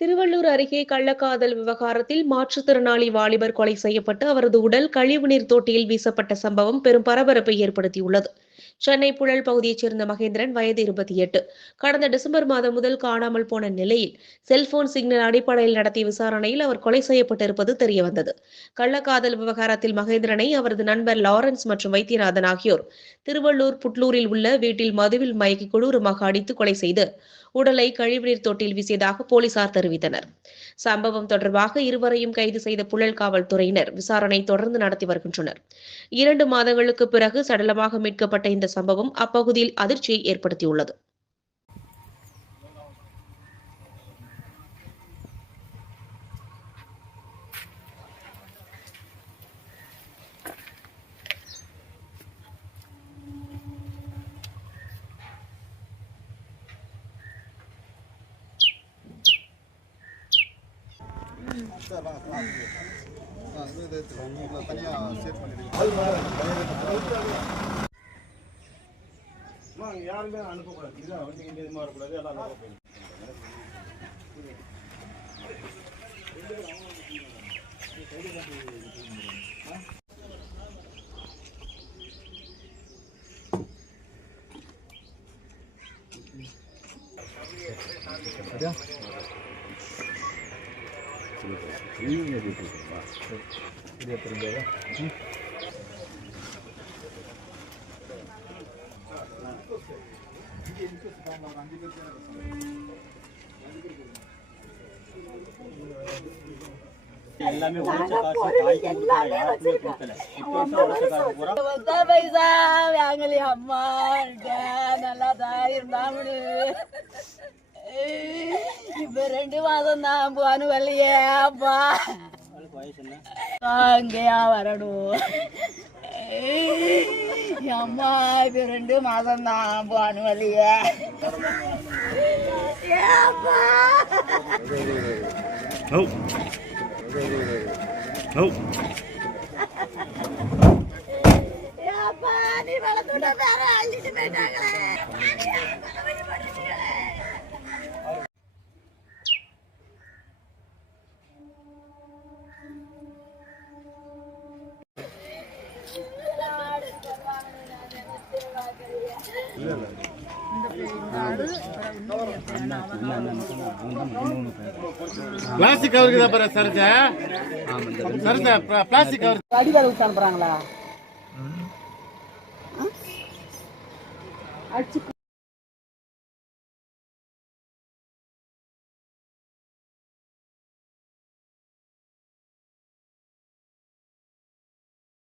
திருவள்ளூர் அருகே கள்ளக்காதல் விவகாரத்தில் மாற்றுத்திறனாளி வாலிபர் கொலை செய்யப்பட்டு அவரது உடல் கழிவுநீர் தொட்டியில் வீசப்பட்ட சம்பவம் பெரும் பரபரப்பை ஏற்படுத்தியுள்ளது. சென்னை புழல் பகுதியைச் சேர்ந்த மகேந்திரன், வயது 28, கடந்த டிசம்பர் மாதம் முதல் காணாமல் போன நிலையில் செல்போன் சிக்னல் அடிப்படையில் நடத்திய விசாரணையில் அவர் கொலை செய்யப்பட்டிருப்பது தெரியவந்தது. கள்ளக்காதல் விவகாரத்தில் மகேந்திரனை அவரது நண்பர் லாரன்ஸ் மற்றும் வைத்தியநாதன் ஆகியோர் திருவள்ளூர் புட்லூரில் உள்ள வீட்டில் மதுவில் மயக்கி கொடூரமாக அடித்து கொலை செய்து உடலை கழிவுநீர் தொட்டியில் வீசியதாக போலீசார் தெரிவித்தனர். சம்பவம் தொடர்பாக இருவரையும் கைது செய்த புழல் காவல்துறையினர் விசாரணை தொடர்ந்து நடத்தி வருகின்றனர். 2 மாதங்களுக்கு பிறகு சடலமாக மீட்கப்பட்ட இந்த சம்பவம் அப்பகுதியில் அதிர்ச்சியை ஏற்படுத்தியுள்ளது. யாருமே அனுப்பக்கூடாது, வண்டி மாறக்கூடாது, எல்லாம் எல்லாமே உழைச்ச காசு தாய்க்கு யாருக்குமே கொடுக்கல. பைசா வாங்கலையா அம்மா, நல்லா தான் இருந்தாமனு. இப்ப 2 மாதம் தான் போனு வரலையே அப்பா, அங்கேயா வரணும் அம்மா. இப்ப 2 மாதம் தான் போனு வரலையே அப்பா. நீ வளர்த்துட்ட பேர அள்ளிட்டு போயிட்டாங்களே. பிளாஸ்டிக் கவருக்கு தான் பாரு சரச பிளாஸ்டிக் கவர் அடிவாளி விட்டு அனுப்புறாங்களா?